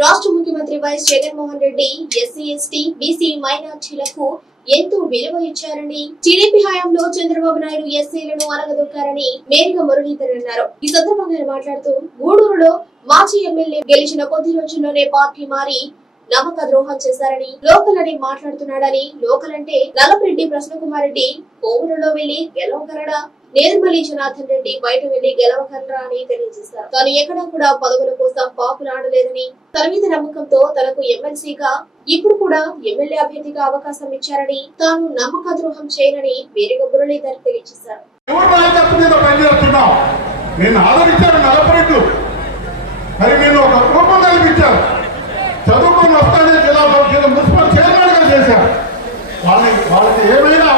రాష్ట్ర ముఖ్యమంత్రి YS Jaganmohan Reddy SC ST BC మైనార్టీలకు ఎంతో విలువ ఇచ్చారని, టీడీపీ హయాంలో చంద్రబాబు నాయుడు ఎస్సీలను అనగదొక్కారని మేరక మురళీధర్ అన్నారు. ఈ సందర్భంగా మాట్లాడుతూ గూడూరులో మాజీ ఎమ్మెల్యే గెలిచిన కొద్ది రోజుల్లోనే పార్టీ మారి నమ్మక ద్రోహం చేశారని, లోకల్ అని మాట్లాడుతున్నాడని, లోకల్ అంటే నల్లపరెడ్డి ప్రసన్నకుమార్ రెడ్డి కోవూరులో వెళ్లి గెలవగలడా, నేదురుమల్లి జనార్దన్ రెడ్డి బయట వెళ్లి గెలవగలరా అని తెలియజేశారు. తాను ఎక్కడా కూడా పదవుల కోసం పాకులాడలేదని, తన మీద నమ్మకంతో తనకు ఎమ్మెల్సీగా ఇప్పుడు కూడా ఎమ్మెల్యే అభ్యర్థిగా అవకాశం ఇచ్చారని, తాను నమ్మక ద్రోహం చేయనని మేరక మురళీధర్ తెలియజేశారు. చదువుకుని వస్తానే జిల్లా మున్సిపల్ చైర్మన్ గా చేశారు. వాళ్ళకి ఏమైనా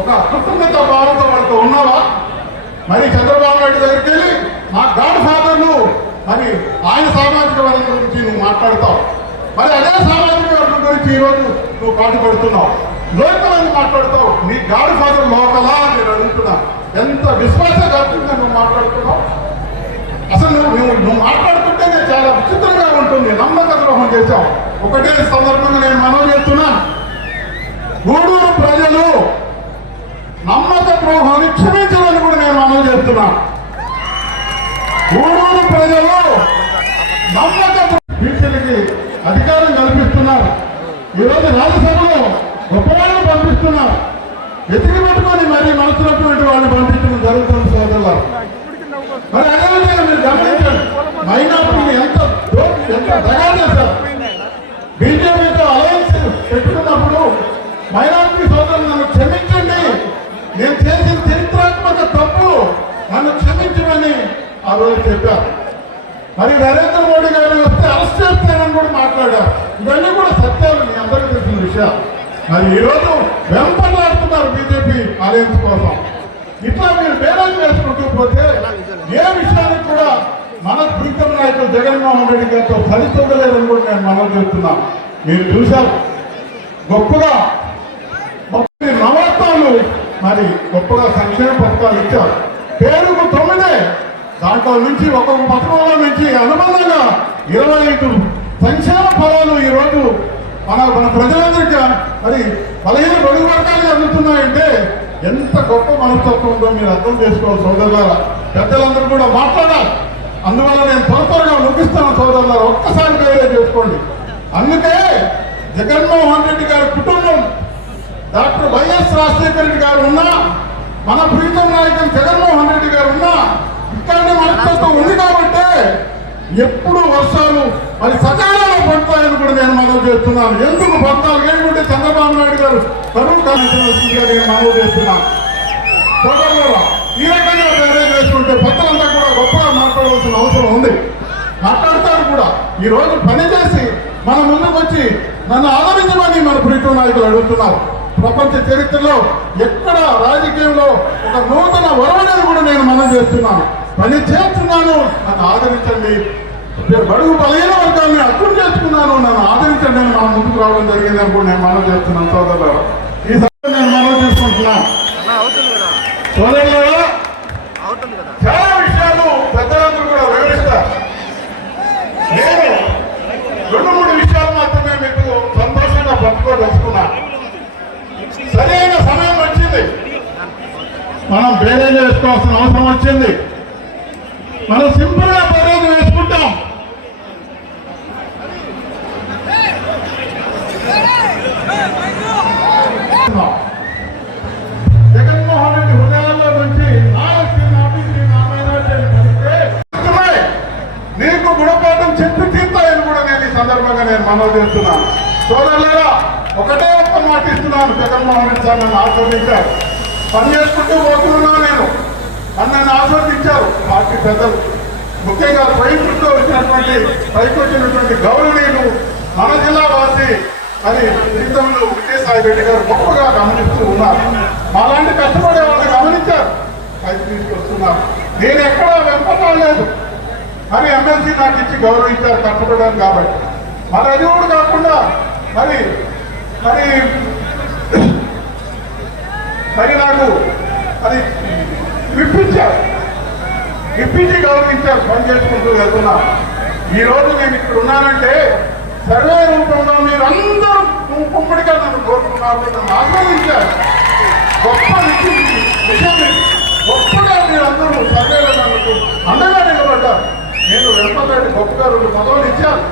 ఒక కృతజ్ఞత భావంతో వాళ్ళతో ఉన్నావా? మరి చంద్రబాబు నాయుడు దగ్గరికి వెళ్ళి నా గాడ్ ఫాదర్లు మరి ఆయన సామాజిక వర్గం గురించి నువ్వు మాట్లాడతావు, మరి అదే సామాజిక వర్గం గురించి ఈరోజు నువ్వు పాటుపడుతున్నావు. లోకల్ అని మాట్లాడతావు. నీ గాడ్ ఫాదర్ లోకలా అని నేను అడుగుతున్నా. ఎంత విశ్వాసఘాతంగా నువ్వు మాట్లాడుతున్నావు. అసలు నువ్వు మాట్లాడుతుంటేనే చాలా విచిత్రంగా ఉంటుంది. నమ్మక ద్రోహం చేశావు. ఒకటే సందర్భంగా నేను మనవి చేస్తున్నాను, గూడూరు ప్రజలు నమ్మక ద్రోహాన్ని క్షమించాలని కూడా నేను మనవి చేస్తున్నాను. గూడూరు ప్రజలు నమ్మక బీసీలకి అధికారం కల్పిస్తున్నారు. ఈరోజు రాజ్యసభలో గొప్పవాళ్ళని పంపిస్తున్నారు. ఎతికి పెట్టుకొని మరి మనసున్నటువంటి వాళ్ళని పంపించడం జరుగుతుంది సోదరులు. మరి అదేవిధంగా మీరు గమనించండి, మైనార్టీని ఎంత దగా చేశారు. బీజేపీతో అలయన్స్ పెట్టుకున్నప్పుడు మైనార్టీ సోదరులు నన్ను క్షమించండి, నేను చేసిన చరిత్రాత్మక తప్పు, నన్ను క్షమించమని ఆ రోజు చెప్పారు. మరి నరేంద్ర మోడీ గారు వస్తే అరెస్ట్ చేస్తానని కూడా మాట్లాడారు. ఇవన్నీ కూడా సత్యాలు మీ అందరికీ తెలిసిన విషయాలు. మరి ఈరోజు వెంపట్లాడుతున్నారు బీజేపీ అలయన్స్ కోసం. ఇట్లా మీరు బేరం చేసుకుంటూ పోతే ఏ విషయానికి కూడా మన ప్రీతం నాయకులు జగన్మోహన్ రెడ్డి గారితో ఫలితలేదని కూడా నేను మనం చెప్తున్నాను. మీరు చూశారు, గొప్పగా నవరత్నాలు మరి గొప్పగా సంక్షేమ పథకాలు ఇచ్చారు. పేరుకు 9, దాంట్లో నుంచి ఒక్కొక్క పథకంలో నుంచి అనుబంధంగా 25 సంక్షేమ ఫలాలు ఈరోజు మన ప్రజలందరికీ మరి బలహీన బడుగు వర్గాలు అందుతున్నాయంటే ఎంత గొప్ప మనస్తత్వం ఉందో మీరు అర్థం చేసుకోవాలి సోదరులారా. పెద్దలందరూ కూడా మాట్లాడాలి. అందువల్ల నేను త్వరగా ముగిస్తాను సోదరులారా. ఒక్కసారి వేరే చేసుకోండి. అందుకే జగన్మోహన్ రెడ్డి గారి కుటుంబం, డాక్టర్ వైఎస్ రాజశేఖర రెడ్డి గారు ఉన్నా, మన ప్రీతం నాయకులు జగన్మోహన్ రెడ్డి గారు ఉన్నా, ఇక్కడనే మనస్తత్వం ఉంది కాబట్టి ఎప్పుడు వర్షాలు మరి సకాలంలో పడతాయని కూడా నేను మనవి చేస్తున్నాను. ఎందుకు 14 ఏళ్ళు చంద్రబాబు నాయుడు గారు కరువు కాల్సిందిగా నేను మనవి చేస్తున్నాను. సోదరులారా, ఈ రకంగా వేరే చేసుకుంటే పెద్దలంతా కూడా గొప్పగా మాట్లాడవలసిన అవసరం ఉంది. మాట్లాడతారు కూడా. ఈ రోజు పనిచేసి మన ముందుకు వచ్చి నన్ను ఆదరించమని మన ప్రీతం నాయకులు అడుగుతున్నారు. ప్రపంచ చరిత్రలో ఎక్కడ రాజకీయంలో ఒక నూతన ఒరవడిని కూడా నేను మనం చేస్తున్నాను. పని చేస్తున్నాను, నన్ను ఆదరించండి. బడుగు బలహీన వర్గాన్ని అర్థం చేసుకున్నాను, నన్ను ఆదరించండి అని మనం ముందుకు రావడం జరిగిందని కూడా నేను మనం చేస్తున్నాను సోదరులారా. ఈ సమయం నేను మనం చేసుకుంటున్నాను సోదరులారా. చాలా విషయాలు పెద్దలందరూ కూడా వివరిస్తారు. నేను 2-3 విషయాలు మాత్రమే మీకు సంతోషంగా పంచుకోదలుచుకున్నాను. సరైన సమయం వచ్చింది. మనం బేరేజ్ వేసుకోవాల్సిన అవసరం వచ్చింది. మనం సింపుల్ గా బేరేజ్ వేసుకుంటాం. జగన్మోహన్ రెడ్డి హృదయాల్లో నుంచి నీకు గుణపాఠం చెప్పి తీర్తాయని కూడా నేను ఈ సందర్భంగా నేను మనవి చేస్తున్నాను. సోదరులారా, ఒకటే ఒక్క మాట ఇస్తున్నాను. జగన్మోహన్ రెడ్డి సార్ నన్ను ఆశీర్వదించారు. పని చేసుకుంటూ పోతున్నాను నేను. నన్ను ఆశీర్వదించారు పార్టీ పెద్దలు, ముఖ్యంగా పైకి వచ్చినటువంటి గౌరవనీయులు మన జిల్లా వాసి మరి శ్రీతములు విజయసాయి రెడ్డి గారు గొప్పగా గమనిస్తూ ఉన్నారు. మాలాంటి కష్టపడే వాళ్ళని గమనించారు, పైకి తీసుకొస్తున్నారు. నేను ఎక్కడా వెంపలేదు. మరి ఎమ్మెల్సీ నాకు ఇచ్చి గౌరవించారు కష్టపడ్డాను కాబట్టి. మరి అది కూడా కాకుండా మరి మరి మరి నాకు అది ఇప్పించారు, ఇప్పించి గౌరవించారు. పని చేసుకుంటూ వెళ్తున్నా. ఈ రోజు నేను ఇక్కడ ఉన్నానంటే సర్వే రూపంలో మీరు అందరూ కుమ్మడిగా నన్ను కోరుకున్నారు, నన్ను ఆస్వాదించారు. గొప్ప విషయం గొప్పగా మీరందరూ సర్వేలో నన్ను అండగా నిలబడ్డారు. నేను వెంపరెడ్డి గొప్పగా 2 పదవులు ఇచ్చాను.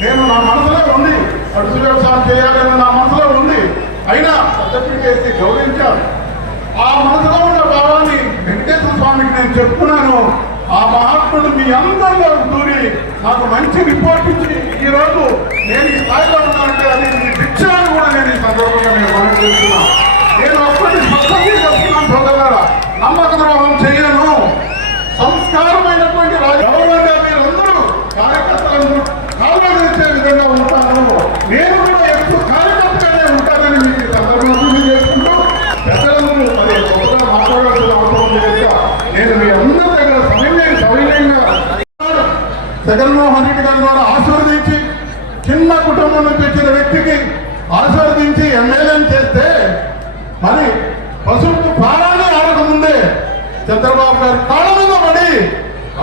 నేను నా మనసులో ఉంది అడుగు వ్యవసాయం చేయాలని నా మనసులో ఉంది. అయినా సర్టిఫికేట్ చేసి గౌరవించాను. ఆ మనసులో ఉన్న భావాన్ని వెంకటేశ్వర స్వామికి నేను చెప్పుకున్నాను. ఆ మహాత్ముడు మీ అందరిలో దూరి నాకు మంచి రిపోర్ట్ ఇచ్చి ఈరోజు నేను ఈ స్థాయిలో ఉన్నానంటే అది మీ శిక్షణను కూడా నేను ఈ సందర్భంగా నేను మనం చేస్తున్నాను. నేను ఒక్కటి స్పష్టంగా చెప్తున్నాను సోదరులారా, నమ్మక ద్రోహం చేయను. సంస్కారమైనటువంటి గౌరవంగా మీరందరూ కార్యకర్తలను కాల్వనిచ్చే విధంగా ఉంటాను. నేను కూడా ఎప్పుడు కార్యకర్తగానే ఉంటానని మీకు ఈ సందర్భంగా చేసుకుంటూ పెద్దలందరూ మరి గొప్పగా మాట్లాడాల్సిన అవసరం లేదు. నేను మీ అందరి దగ్గర సవినయంగా జగన్మోహన్ రెడ్డి గారి ద్వారా ఆశీర్వదించి చిన్న కుటుంబం నుంచి వచ్చిన వ్యక్తికి ఆశీర్వదించి ఎమ్మెల్యేని చేస్తే మరి పశువుకు ప్రాణాన్ని ఆడకముందే చంద్రబాబు గారి కాళ్ళ మీద పడి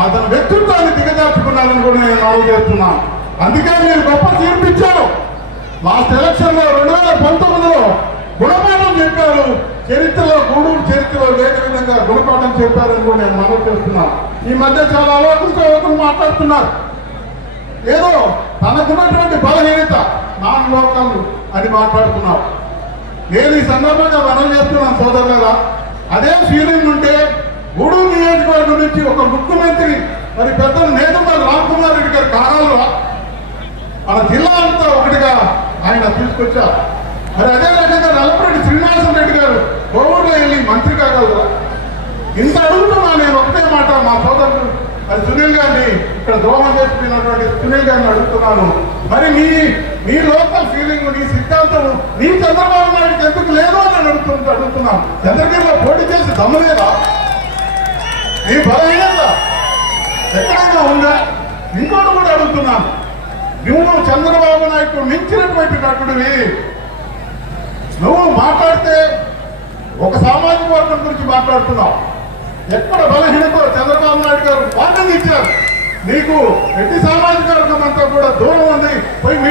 అతని వ్యక్తిత్వాన్ని దిగజార్చుకున్నారని కూడా నేను మనవి చేస్తున్నాను. అందుకే మీరు గొప్ప తీర్పిచ్చారు. లాస్ట్ ఎలక్షన్ లో 2019లో గుణపాఠం చెప్పారు. చరిత్రలో గూడూరు చరిత్రలో లేని విధంగా గుణపాఠం చెప్పారని కూడా నేను మనవి చేస్తున్నాను. ఈ మధ్య చాలా యువకులు మాట్లాడుతున్నారు. ఏదో తనకున్నటువంటి బలహీనత నాన్ లోకల్ అని మాట్లాడుతున్నారు. నేను ఈ సందర్భంగా మనవి చేస్తున్నాను సోదరులారా, అదే ఫీలింగ్ ఉంటే గూడూరు నియోజకవర్గం నుంచి ఒక ముఖ్యమంత్రి మరి పెద్దలు నేతమల్లి రామ్కుమార్ రెడ్డి గారి కాలంలో మన జిల్లా అంతా ఒకటిగా ఆయన తీసుకొచ్చారు. మరి అదే రకంగా నల్లపరెడ్డి శ్రీనివాసన్ రెడ్డి గారు కోవూరులో వెళ్ళి మంత్రి కాగలరా? ఇంత అడుగుతున్నా నేను ఒకటే మాట మా సోదరుడు మరి సునీల్ గారిని ఇక్కడ ద్రోహం చేస్తున్నటువంటి సునీల్ గారిని అడుగుతున్నాను. మరి నీ లోకల్ ఫీలింగ్, నీ సిద్ధాంతం నీ చంద్రబాబు నాయుడికి ఎందుకు లేదు అని అడుగుతున్నాను. చంద్రగిరిలో పోటీ చేసి దమ్మలేదా? నీ బలహీనత ఎక్కడైనా ఉందా? ఇంకోటి కూడా అడుగుతున్నాను. నువ్వు చంద్రబాబు నాయుడు మించినటువంటి నటుడివి. నువ్వు మాట్లాడితే ఒక సామాజిక వర్గం గురించి మాట్లాడుతున్నావు. ఎక్కడ బలహీనతో చంద్రబాబు నాయుడు గారు వార్నింగ్ ఇచ్చారు. నీకు రెడ్డి సామాజిక వర్గం అంతా కూడా దూరం ఉంది పోయి